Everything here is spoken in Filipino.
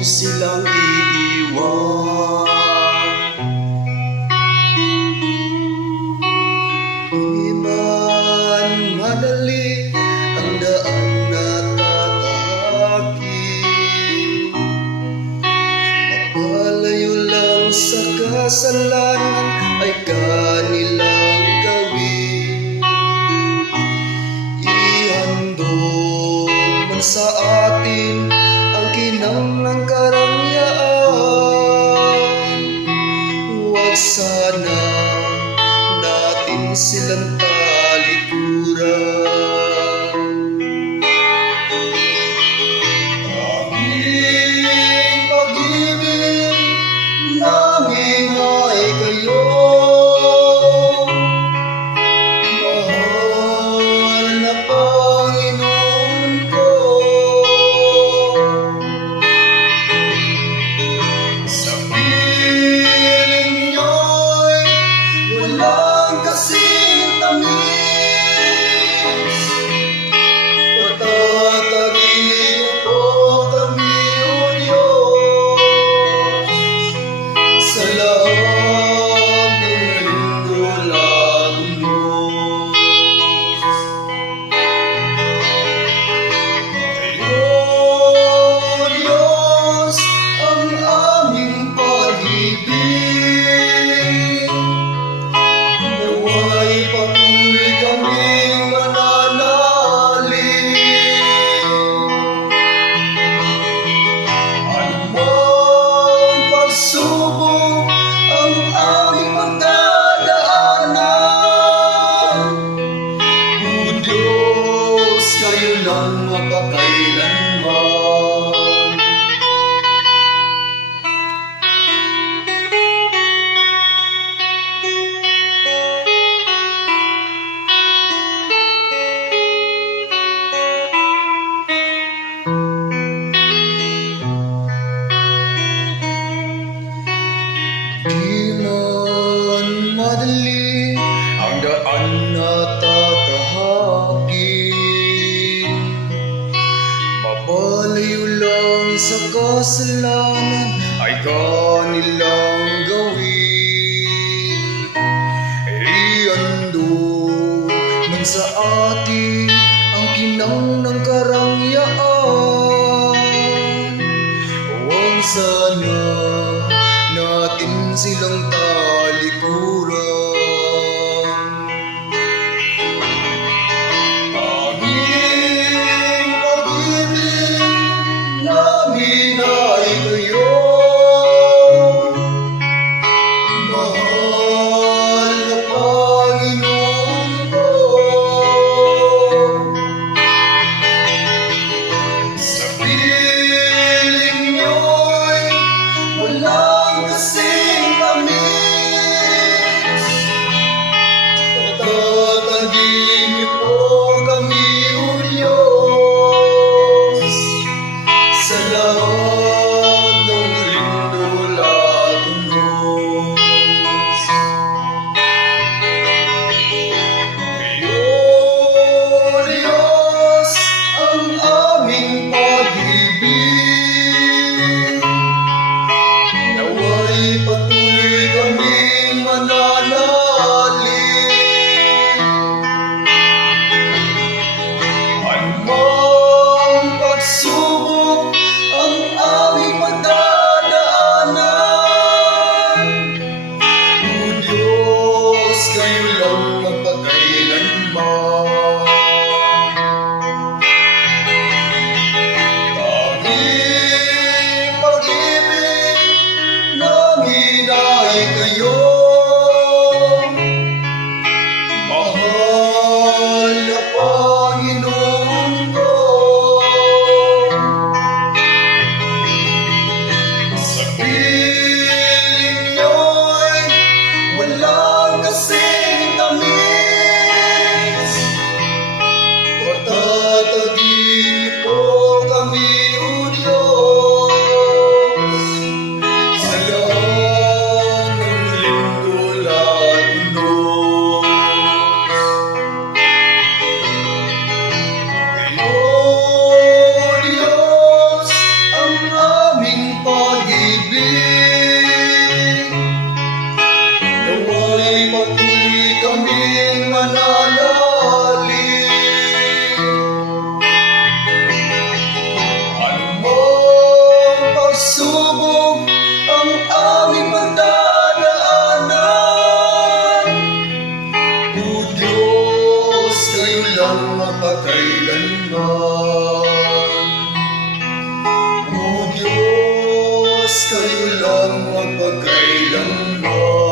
natin silang iiwan Di man madali ang daan na tatahakin Mapalayo lang sa kasalanan ay kanilang gawin. Ihandog man sa atin kinang ng karangyaan Huwag sana natin silang talikuran long, up a lang sa kasalanan ay kanilang gawin. Iando man sa atin ang kinang ng karangyaan Huwag sana natin silang talikuran que kailan at pagkailan lang